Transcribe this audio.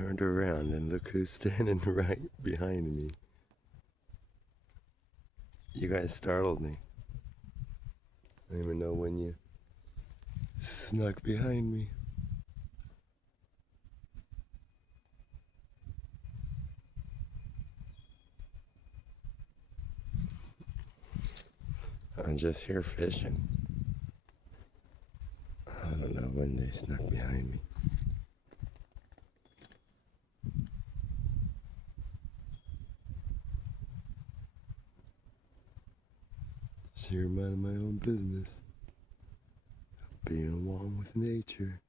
turned around and look who's standing right behind me. You guys startled me. I don't even know when you snuck behind me. I'm just here fishing. I don't know when they snuck behind me. Just here minding my own business. Being one with nature.